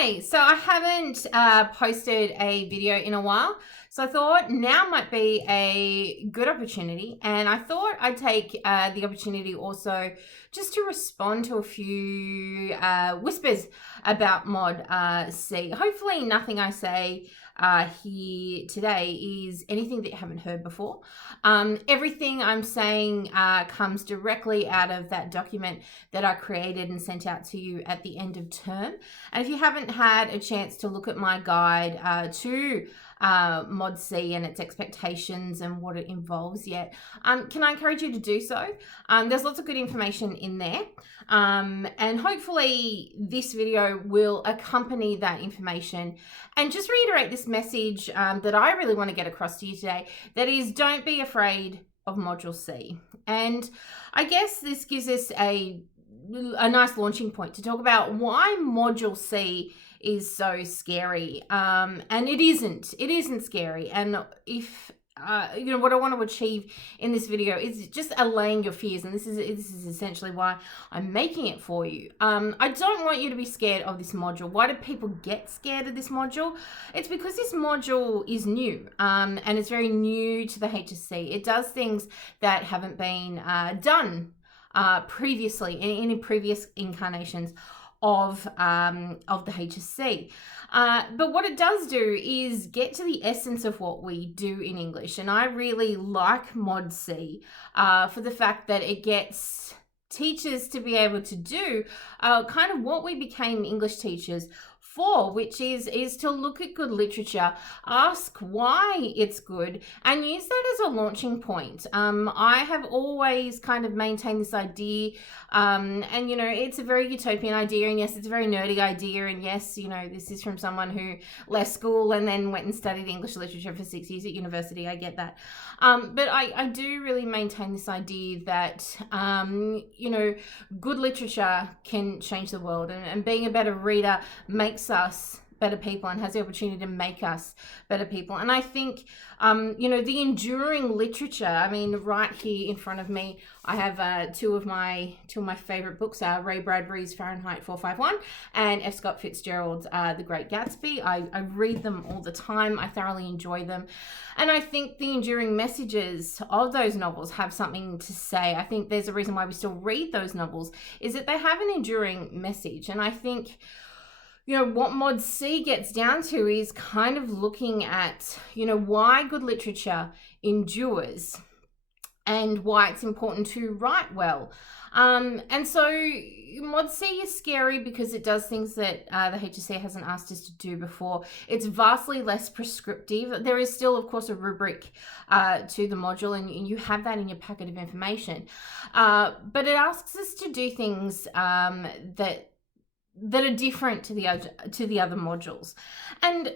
Hi, so I haven't posted a video in a while, so I thought now might be a good opportunity, and I thought I'd take the opportunity also just to respond to a few whispers about Mod C. Hopefully nothing I say here today is anything that you haven't heard before. Everything I'm saying comes directly out of that document that I created and sent out to you at the end of term. And if you haven't had a chance to look at my guide to Mod C and its expectations and what it involves yet, can I encourage you to do so? There's lots of good information in there. And hopefully this video will accompany that information and just reiterate this message that I really want to get across to you today. That is, don't be afraid of Module C. And I guess this gives us a nice launching point to talk about why Module C is so scary. And it isn't scary. And if what I want to achieve in this video is just allaying your fears, and this is essentially why I'm making it for you. I don't want you to be scared of this module. Why do people get scared of this module? It's because this module is new, and it's very new to the HSC. It does things that haven't been done previously in previous incarnations of the HSC. But what it does do is get to the essence of what we do in English. And I really like Mod C for the fact that it gets teachers to be able to do kind of what we became English teachers for, which is to look at good literature, ask why it's good, and use that as a launching point. I have always kind of maintained this idea, and it's a very utopian idea, and yes, it's a very nerdy idea, and yes, this is from someone who left school and then went and studied English literature for 6 years at university. I get that, but I do really maintain this idea that good literature can change the world, and being a better reader makes us better people and has the opportunity to make us better people. And I think the enduring literature, I mean, right here in front of me I have two of my favorite books, Ray Bradbury's Fahrenheit 451 and F. Scott Fitzgerald's The Great Gatsby. I read them all the time. I thoroughly enjoy them, and I think the enduring messages of those novels have something to say. I think there's a reason why we still read those novels, is that they have an enduring message. And I think what Mod C gets down to is kind of looking at, why good literature endures and why it's important to write well. And so Mod C is scary because it does things that the HSC hasn't asked us to do before. It's vastly less prescriptive. There is still, of course, a rubric to the module, and you have that in your packet of information. But it asks us to do things that are different to the other modules. And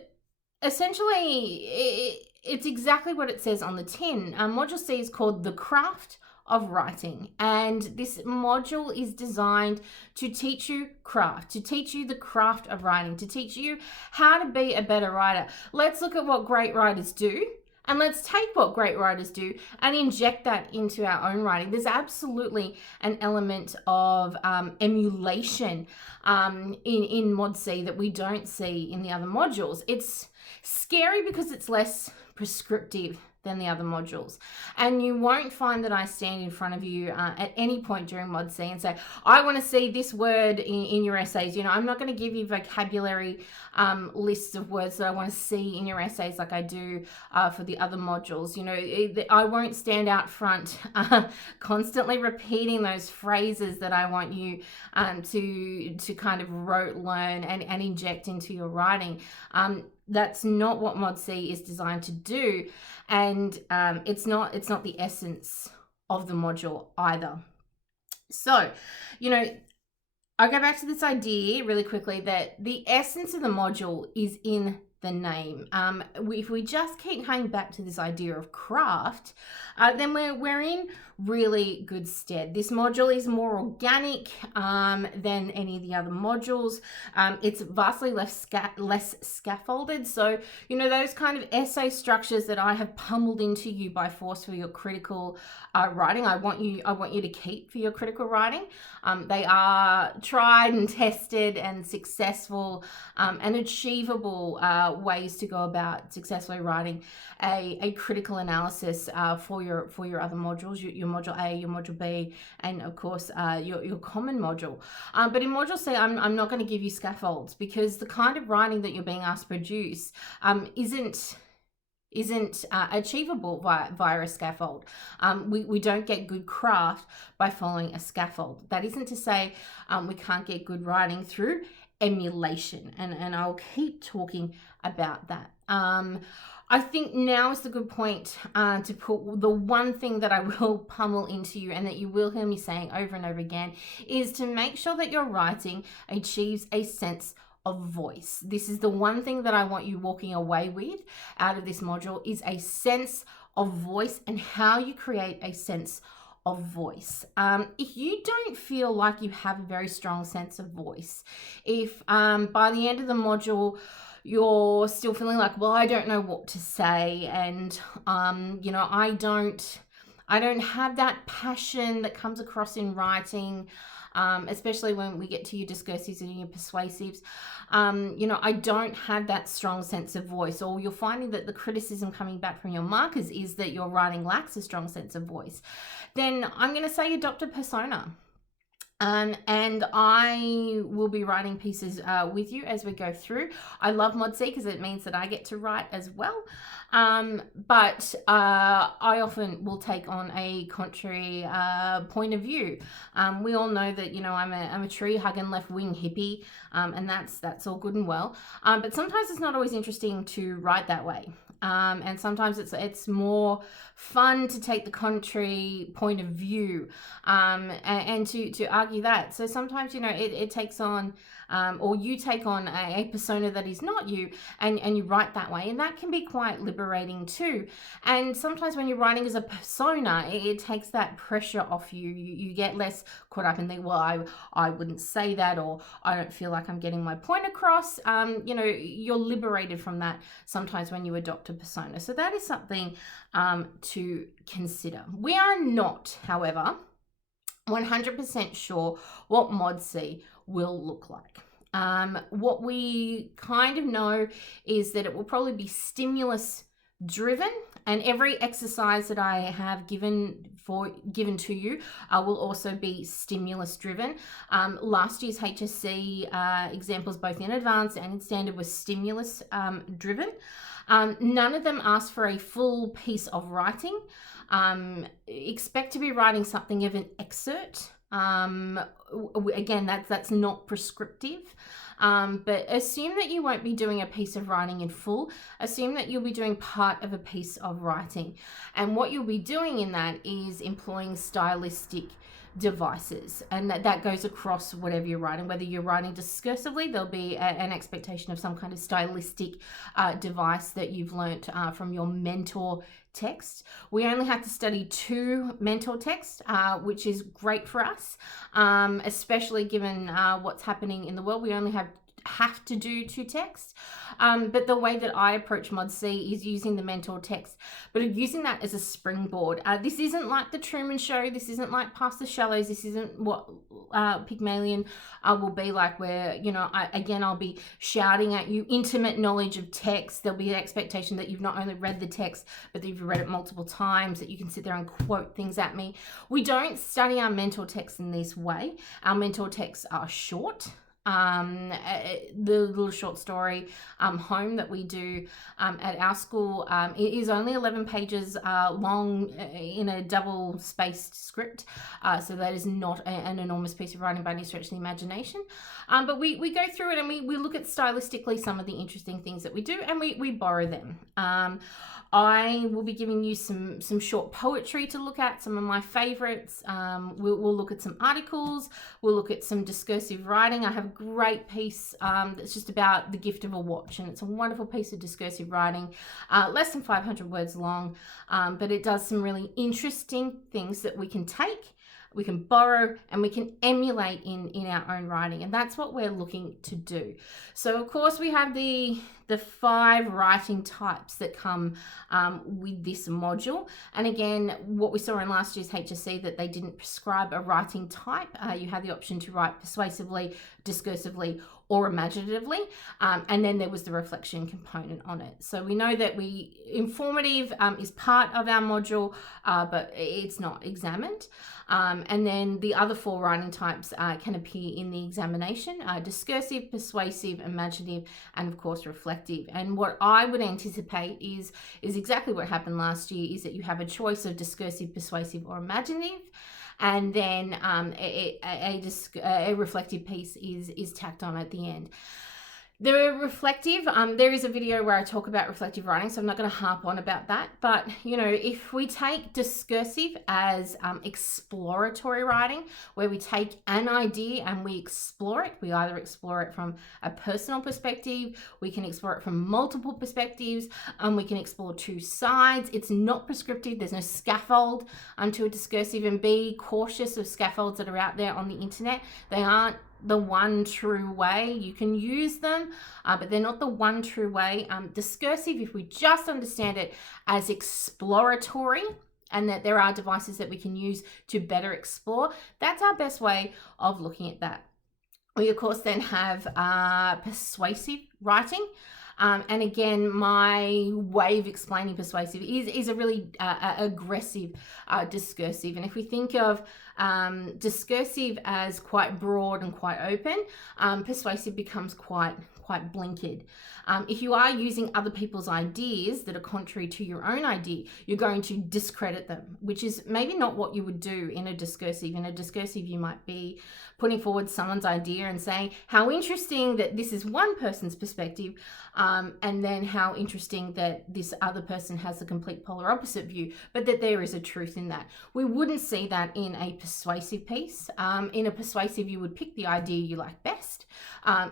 essentially it's exactly what it says on the tin. Module C is called The Craft of Writing, and this module is designed to teach you craft, to teach you the craft of writing, to teach you how to be a better writer. Let's look at what great writers do, and let's take what great writers do and inject that into our own writing. There's absolutely an element of emulation in Mod C that we don't see in the other modules. It's scary because it's less prescriptive than the other modules. And you won't find that I stand in front of you at any point during Mod C and say, I want to see this word in your essays. I'm not going to give you vocabulary lists of words that I want to see in your essays like I do for the other modules. I won't stand out front constantly repeating those phrases that I want you to kind of rote learn and inject into your writing. That's not what Mod C is designed to do, and it's not the essence of the module either. So, I go back to this idea really quickly that the essence of the module is in the name. If we just keep coming back to this idea of craft, then we're in really good stead. This module is more organic than any of the other modules. It's vastly less scaffolded. So, you know, those kind of essay structures that I have pummeled into you by force for your critical writing, I want you to keep for your critical writing. They are tried and tested and successful and achievable ways to go about successfully writing a critical analysis for your other modules, your module A, your module B, and of course your common module. But in module C, I'm not going to give you scaffolds, because the kind of writing that you're being asked to produce isn't achievable via a scaffold. We don't get good craft by following a scaffold. That isn't to say we can't get good writing through emulation, and I'll keep talking about that. I think now is the good point to put the one thing that I will pummel into you, and that you will hear me saying over and over again, is to make sure that your writing achieves a sense of voice. This is the one thing that I want you walking away with out of this module, is a sense of voice and how you create a sense of voice. If you don't feel like you have a very strong sense of voice, if by the end of the module you're still feeling like, well, I don't know what to say, and you know, I don't have that passion that comes across in writing, especially when we get to your discursives and your persuasives. You know, I don't have that strong sense of voice, or you're finding that the criticism coming back from your markers is that your writing lacks a strong sense of voice, then I'm going to say adopt a persona. And I will be writing pieces with you as we go through. I love Mod C because it means that I get to write as well. But I often will take on a contrary point of view. We all know that, you know, I'm a tree hugging left wing hippie, and that's all good and well. But sometimes it's not always interesting to write that way. And sometimes it's more fun to take the contrary point of view and to argue that. So sometimes, you know, it takes on, or you take on a persona that is not you, and you write that way, and that can be quite liberating too. And sometimes when you're writing as a persona, it takes that pressure off you. You get less caught up in the, well, I wouldn't say that, or I don't feel like I'm getting my point across. You know, you're liberated from that sometimes when you adopt a persona. So that is something to consider. We are not, however, 100% sure what Mod C will look like. What we kind of know is that it will probably be stimulus driven, and every exercise that I have given to you will also be stimulus driven. Last year's HSC examples, both in advanced and in standard, were stimulus driven. None of them asked for a full piece of writing. Expect to be writing something of an excerpt. Again, that's not prescriptive. But assume that you won't be doing a piece of writing in full. Assume that you'll be doing part of a piece of writing. And what you'll be doing in that is employing stylistic devices, and that goes across whatever you're writing. Whether you're writing discursively, there'll be an expectation of some kind of stylistic device that you've learnt from your mentor text. We only have to study 2 mentor texts, which is great for us, especially given what's happening in the world. We only have to do 2 texts. But the way that I approach Mod C is using the mentor text, but using that as a springboard. This isn't like the Truman Show. This isn't like Past the Shallows. This isn't what Pygmalion will be like, where, you know, I'll be shouting at you intimate knowledge of text. There'll be an expectation that you've not only read the text, but that you've read it multiple times, that you can sit there and quote things at me. We don't study our mentor texts in this way. Our mentor texts are short. The little short story Home that we do at our school, it is only 11 pages long in a double spaced script, so that is not an enormous piece of writing by any stretch of the imagination, but we go through it, and we look at stylistically some of the interesting things that we do, and we borrow them. I will be giving you some short poetry to look at, some of my favorites. We'll look at some articles. We'll look at some discursive writing. I have great piece that's just about the gift of a watch, and it's a wonderful piece of discursive writing, less than 500 words long, but it does some really interesting things that we can take, we can borrow, and we can emulate in our own writing, and that's what we're looking to do. So of course we have the 5 writing types that come with this module, and again, what we saw in last year's HSC, that they didn't prescribe a writing type. You had the option to write persuasively, discursively, or imaginatively, and then there was the reflection component on it. So we know that informative is part of our module, but it's not examined. And then the other 4 writing types can appear in the examination: discursive, persuasive, imaginative, and of course reflective. And what I would anticipate is exactly what happened last year, is that you have a choice of discursive, persuasive, or imaginative, and then a reflective piece is tacked on at the end. The reflective, there is a video where I talk about reflective writing, so I'm not going to harp on about that. But, you know, if we take discursive as exploratory writing, where we take an idea and we explore it, we either explore it from a personal perspective, we can explore it from multiple perspectives, we can explore 2 sides. It's not prescriptive. There's no scaffold to a discursive, and be cautious of scaffolds that are out there on the internet. They aren't the one true way. You can use them, but they're not the one true way. Discursive, if we just understand it as exploratory, and that there are devices that we can use to better explore, that's our best way of looking at that. We of course then have persuasive writing. And again, my way of explaining persuasive is a really aggressive discursive. And if we think of discursive as quite broad and quite open, persuasive becomes quite blinkered. If you are using other people's ideas that are contrary to your own idea, you're going to discredit them, which is maybe not what you would do in a discursive. In a discursive, you might be putting forward someone's idea and saying how interesting that this is one person's perspective, and then how interesting that this other person has a complete polar opposite view, but that there is a truth in that. We wouldn't see that in a persuasive piece. In a persuasive, you would pick the idea you like best,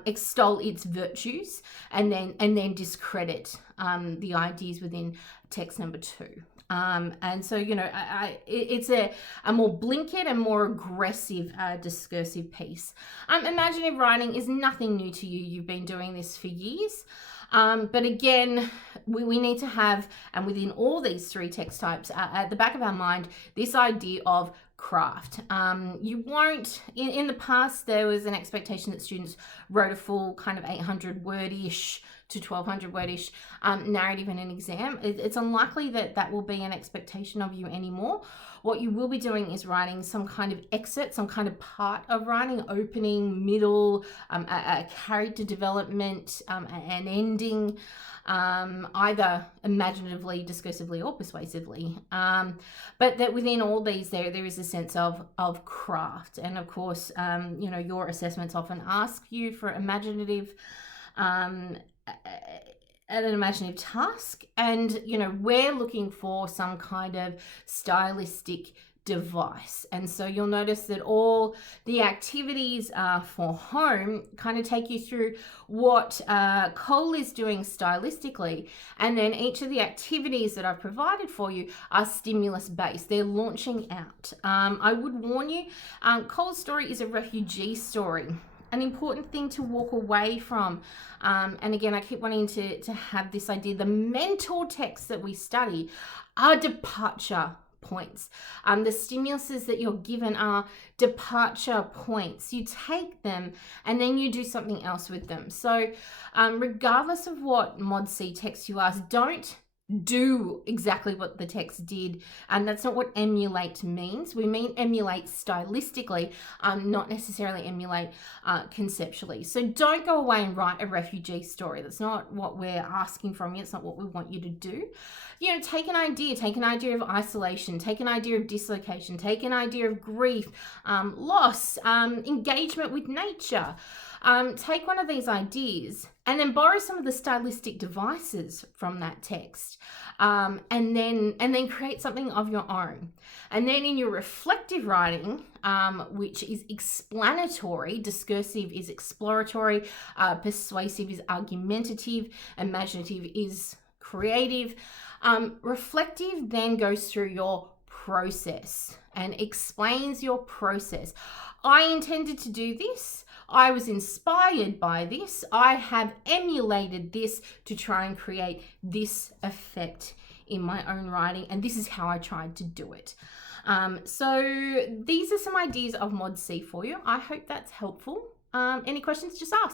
extol its virtues, and then discredit the ideas within text number 2. And so, you know, it's a more blinkered and more aggressive discursive piece. Imaginative writing is nothing new to you. You've been doing this for years. But again, we need to have, and within all these 3 text types, at the back of our mind, this idea of craft. You won't, in the past, there was an expectation that students wrote a full kind of 800 word-ish to 1200 word-ish narrative in an exam. It's unlikely that will be an expectation of you anymore. What you will be doing is writing some kind of excerpt, some kind of part of writing, opening, middle, a character development, an ending, either imaginatively, discursively, or persuasively. But that within all these, there is a sense of craft. And of course, you know, your assessments often ask you for imaginative an imaginative task, and you know, we're looking for some kind of stylistic device. And so you'll notice that all the activities for home kind of take you through what Cole is doing stylistically, and then each of the activities that I've provided for you are stimulus based. They're launching out. I would warn you, Cole's story is a refugee story. An important thing to walk away from. And again, I keep wanting to have this idea. The mentor texts that we study are departure points. The stimuluses that you're given are departure points. You take them and then you do something else with them. So regardless of what Mod C text you ask, don't do exactly what the text did, and that's not what emulate means. We mean emulate stylistically, not necessarily emulate conceptually. So don't go away and write a refugee story. That's not what we're asking from you. It's not what we want you to do. You know, take an idea of isolation, take an idea of dislocation, take an idea of grief, loss, engagement with nature. take one of these ideas and then borrow some of the stylistic devices from that text, and then create something of your own. And then in your reflective writing, which is explanatory, discursive is exploratory, persuasive is argumentative, imaginative is creative. Reflective then goes through your process and explains your process. I intended to do this. I was inspired by this. I have emulated this to try and create this effect in my own writing, and this is how I tried to do it. So these are some ideas of Mod C for you. I hope that's helpful. Any questions, just ask.